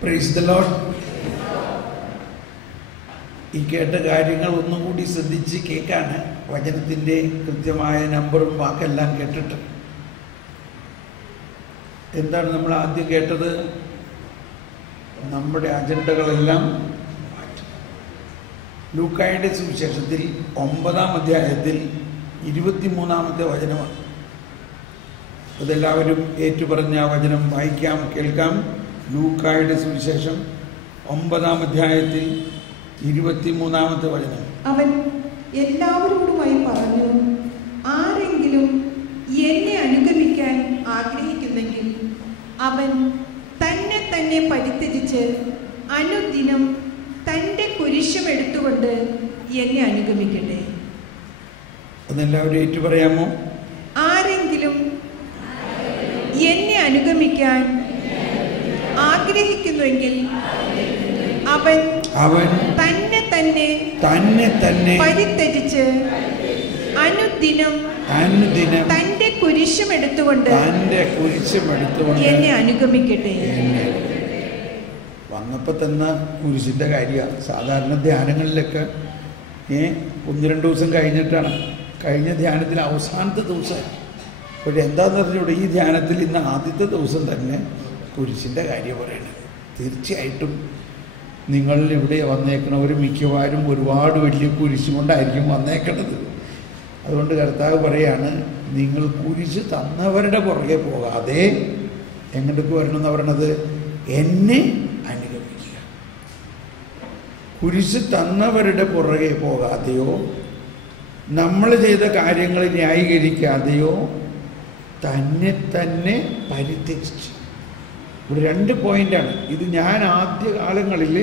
Praise the Lord. ഈ കേട്ട കാര്യങ്ങൾ ഒന്നും കൂടി ശ്രദ്ധിച്ച് കേൾക്കാണ്. വചനത്തിൻ്റെ കൃത്യമായ നമ്പറും വാക്കെല്ലാം കേട്ടിട്ട് എന്താണ് നമ്മൾ ആദ്യം കേട്ടത്? നമ്മുടെ അജണ്ടകളെല്ലാം മാറ്റും. ലൂക്കായുടെ സുവിശേഷത്തിൽ 9-ാം അധ്യായത്തിൽ 23-ാമത്തെ വചനമാണ്. അതെല്ലാവരും ഏറ്റുപറഞ്ഞ വചനം വായിക്കാം, കേൾക്കാം. ലൂക്കായുടെ സുവിശേഷം 9-ാം അധ്യായത്തിൽ 23-ാമത്തെ വചനം. അവൻ എല്ലാവരോടുമായി പറഞ്ഞു, ആരെങ്കിലും എന്നെ അനുഗമിക്കാൻ ആഗ്രഹിക്കുന്നെങ്കിൽ അവൻ തന്നെ തന്നെ പരിത്യജിച്ച് അനുദിനം തൻ്റെ കുരിശും എടുത്തുകൊണ്ട് എന്നെ അനുഗമിക്കട്ടെ. അതെല്ലാവരും ഏറ്റു പറയാമോ? ആരെങ്കിലും എന്നെ അനുഗമിക്കാൻ ആഗ്രഹിക്കുന്നുവെങ്കിൽ അവൻ തന്നെ തന്നെ പരിത്യജിച്ച് അനുദിനം തന്റെ കുരിശും എടുത്തുകൊണ്ട് എന്നെ അനുഗമിക്കട്ടെ. വന്നപ്പോ തന്നെ കുരിശിന്റെ കാര്യമാണ്. സാധാരണ ധ്യാനങ്ങളിലൊക്കെ 1-2 ദിവസം കഴിഞ്ഞിട്ടാണ്. കഴിഞ്ഞ ധ്യാനത്തിൽ അവസാനത്തെ ദിവസം. പക്ഷെ എന്താന്ന് പറഞ്ഞൂടെ, ഈ ധ്യാനത്തിൽ ഇന്ന് ആദ്യത്തെ ദിവസം തന്നെ കുരിശിന്റെ കാര്യം പറയണത്. തീർച്ചയായിട്ടും നിങ്ങളിൽ ഇവിടെ വന്നേക്കണവർ മിക്കവാറും ഒരുപാട് വലിയ കുരിശ് കൊണ്ടായിരിക്കും വന്നേക്കണത്. അതുകൊണ്ട് കർത്താവ് പറയാണ്, നിങ്ങൾ കുരിശ് തന്നവരുടെ പുറകെ പോകാതെ എങ്ങോട്ടേക്ക് വരണമെന്ന് പറയണത്? എന്നെ അനുഗമിക്കുക. കുരിശ് തന്നവരുടെ പുറകെ പോകാതെയോ നമ്മൾ ചെയ്ത കാര്യങ്ങൾ ന്യായീകരിക്കാതെയോ തന്നെ തന്നെ പരിത്യജിച്ച്. ഇവിടെ 2 പോയിന്റാണ് ഇത്. ഞാൻ ആദ്യ കാലങ്ങളിൽ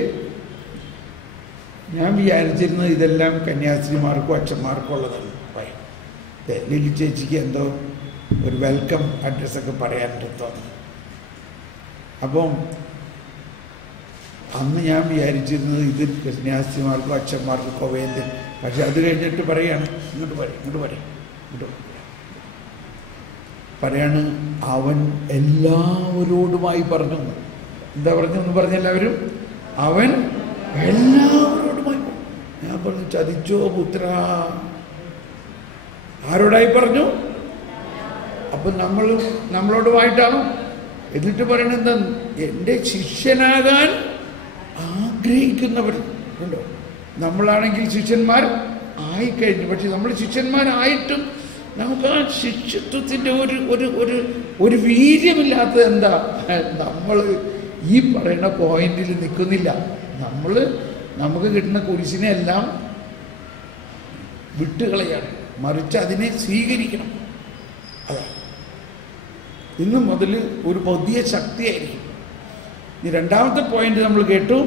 ഞാൻ വിചാരിച്ചിരുന്നത് ഇതെല്ലാം കന്യാസ്ത്രീമാർക്കും അച്ഛന്മാർക്കും ഉള്ളതാണ്. ലിലി ചേച്ചിക്ക് എന്തോ ഒരു വെൽക്കം അഡ്രസ്സൊക്കെ പറയാനായിട്ട് തോന്നി. അപ്പം അന്ന് ഞാൻ വിചാരിച്ചിരുന്നത് ഇത് കന്യാസ്ത്രീമാർക്കും അച്ഛന്മാർക്കൊക്കെ വേണ്ടി. പക്ഷെ അത് കഴിഞ്ഞിട്ട് പറയാണ്, ഇങ്ങോട്ട് പറയാണ്, അവൻ എല്ലാവരോടുമായി പറഞ്ഞു. എന്താ പറഞ്ഞു എന്ന് പറഞ്ഞെല്ലാവരും? അവൻ എല്ലാവരോടുമായി. ഞാൻ പറഞ്ഞു, ചതിച്ചോ പുത്ര? ആരോടായി പറഞ്ഞു? അപ്പൊ നമ്മളോടുമായിട്ടാണോ? എന്നിട്ട് പറയണത്, എൻ്റെ ശിഷ്യനാകാൻ ആഗ്രഹിക്കുന്നവർ ഉണ്ടോ? നമ്മളാണെങ്കിൽ ശിഷ്യന്മാർ ആയിക്കഴിഞ്ഞു. പക്ഷെ നമ്മൾ ശിഷ്യന്മാരായിട്ടും നമുക്ക് ആ ശിഷ്യത്വത്തിൻ്റെ ഒരു വീര്യമില്ലാത്തത് എന്താ? നമ്മൾ ഈ പറയുന്ന പോയിന്റിൽ നിൽക്കുന്നില്ല. നമുക്ക് കിട്ടുന്ന കുരിശിനെ എല്ലാം വിട്ടുകളയാണ്, മറിച്ച് അതിനെ സ്വീകരിക്കണം. അതാണ് ഇന്ന് മുതൽ ഒരു പുതിയ ശക്തിയായിരിക്കും. ഈ 2-ാമത്തെ പോയിന്റ് നമ്മൾ കേട്ടു.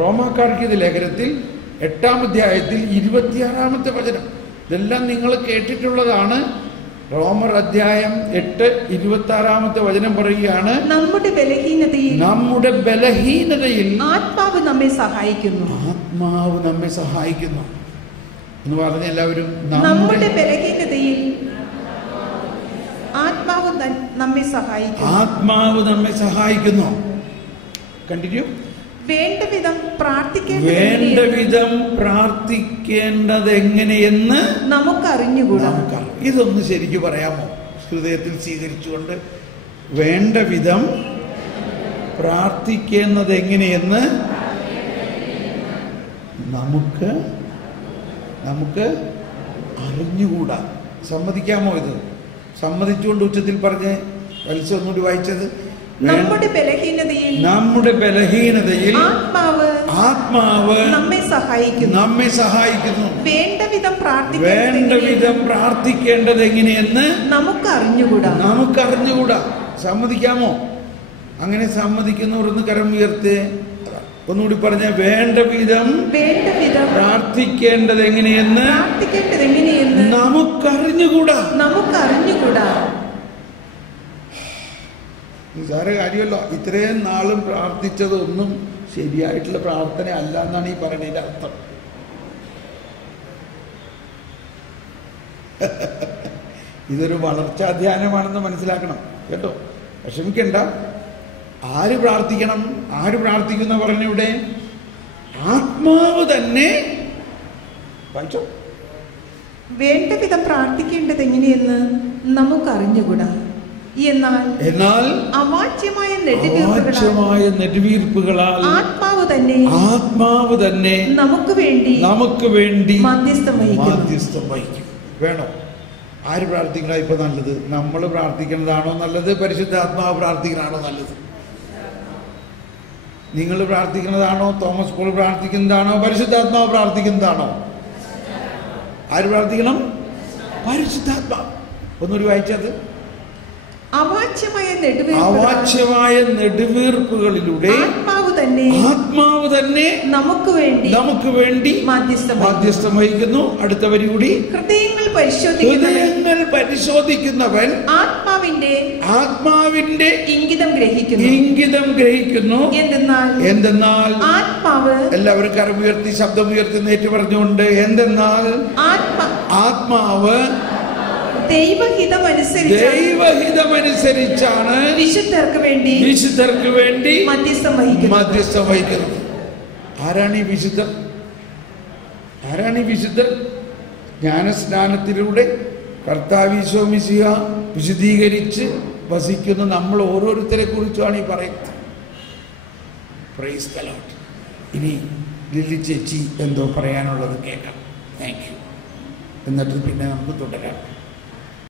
റോമാക്കാർക്ക് ഇത് ലേഖനത്തിൽ 8-ാം അധ്യായത്തിൽ 26-ാമത്തെ വചനം. ഇതെല്ലാം നിങ്ങൾ കേട്ടിട്ടുള്ളതാണ്. റോമർ അധ്യായം 8 26-ാമത്തെ വചനം പറയുകയാണ്, നമ്മുടെ ബലഹീനതയിൽ ആത്മാവ് നമ്മെ സഹായിക്കുന്നു. ആത്മാവ് നമ്മെ സഹായിക്കുന്നു എന്ന് പറഞ്ഞ എല്ലാവരും, നമ്മുടെ ബലഹീനതയിൽ ആത്മാവ് നമ്മെ സഹായിക്കുന്നു. ആത്മാവ് നമ്മെ സഹായിക്കുന്നു. കണ്ടിന്യൂ. വേണ്ട വിധം പ്രാർത്ഥിക്കേണ്ടത് എങ്ങനെയെന്ന് നമുക്ക് അറിഞ്ഞുകൂടാ. ഇതൊന്ന് ശരിക്കും പറയാമോ? ഹൃദയത്തിൽ സ്വീകരിച്ചുകൊണ്ട് വേണ്ട വിധം പ്രാർത്ഥിക്കേണ്ടത് എങ്ങനെയെന്ന് നമുക്ക് അറിഞ്ഞുകൂടാ. സമ്മതിക്കാമോ? ഇത് സമ്മതിച്ചുകൊണ്ട് ഉച്ചത്തിൽ പറഞ്ഞ് വലിച്ച ഒന്നുകൂടി വായിച്ചത്. നമ്മുടെ ബലഹീനതയിൽ ആത്മാവ് നമ്മെ സഹായിക്കുന്നു. വേണ്ട വിധം പ്രാർത്ഥിക്കേണ്ടത് എങ്ങനെയെന്ന് നമുക്ക് അറിഞ്ഞുകൂടാ. സമ്മതിക്കാമോ? അങ്ങനെ സമ്മതിക്കുന്നവരൊന്ന് കരം ഉയർത്തേ. ഒന്നുകൂടി പറഞ്ഞ, വേണ്ട വിധം പ്രാർത്ഥിക്കേണ്ടത് എങ്ങനെയെന്ന് നമുക്കറിഞ്ഞുകൂടാ. നിസാര കാര്യമല്ല. ഇത്രയും നാളും പ്രാർത്ഥിച്ചതൊന്നും ശരിയായിട്ടുള്ള പ്രാർത്ഥന അല്ല എന്നാണ് ഈ പറയുന്നതിന്റെ അർത്ഥം. ഇതൊരു വളർച്ചാധ്യാനമാണെന്ന് മനസ്സിലാക്കണം കേട്ടോ. വിഷമിക്കണ്ട. ആര് പ്രാർത്ഥിക്കണം? ആര് പ്രാർത്ഥിക്കുന്ന പറഞ്ഞിവിടെ? ആത്മാവ് തന്നെ. വായിച്ചോ. വേണ്ട വിധം പ്രാർത്ഥിക്കേണ്ടത് എങ്ങനെയെന്ന് നമുക്കറിഞ്ഞുകൂടാ. എന്നാൽ അവാച്യമായ നെടുവീർപ്പുകളാൽ ആത്മാവ് തന്നെ നമുക്ക് വേണ്ടി മധ്യസ്ഥം വഹിക്കും. വേണോ? ആര് പ്രാർത്ഥിക്കണ ഇപ്പൊ നല്ലത്? നമ്മൾ പ്രാർത്ഥിക്കുന്നതാണോ നല്ലത്? പരിശുദ്ധാത്മാവ് പ്രാർത്ഥിക്കണതാണോ നല്ലത്? നിങ്ങൾ പ്രാർത്ഥിക്കുന്നതാണോ? Thomas Paul പ്രാർത്ഥിക്കുന്നതാണോ? പരിശുദ്ധാത്മാവ് പ്രാർത്ഥിക്കുന്നതാണോ? ആര് പ്രാർത്ഥിക്കണം? പരിശുദ്ധാത്മാവ്. ഒന്നൊരു വായിച്ചത്. അവാച്യമായ നെടുവീർപ്പുകളിലൂടെ ആത്മാവ് തന്നെ നമുക്ക് വേണ്ടി മധ്യസ്ഥം വഹിക്കുന്നു. അടുത്ത വരി കൂടി. ഹൃദയങ്ങൾ പരിശോധിക്കുന്നവൻ ആത്മാവിന്റെ ഇംഗിതം ഗ്രഹിക്കുന്നു. എന്തെന്നാൽ ആത്മാവ്, എല്ലാവരും കരമുയർത്തി ശബ്ദമുയർത്തി നേറ്റു പറഞ്ഞുകൊണ്ട്, എന്തെന്നാൽ ആത്മാവ് ദൈവഹിതമനുസരിച്ചാണ് വിശുദ്ധർക്ക് വേണ്ടി മധ്യസ്ഥം വഹിക്കുന്നത്. ആരാണ് ഈ വിശുദ്ധർ? ജ്ഞാനസ്നാനത്തിലൂടെ കർത്താവ് ഈശോ മിശിഹ വിശുദ്ധീകരിച്ച് വസിക്കുന്ന നമ്മൾ ഓരോരുത്തരെ കുറിച്ചാണ് ഈ പറയുന്നത്. Praise the Lord. ഇനി ലില്ലി ചേച്ചി എന്തോ പറയാനുള്ളത് കേൾക്കാം. Thank you. എന്നിട്ട് പിന്നെ നമുക്ക് തുടരാം.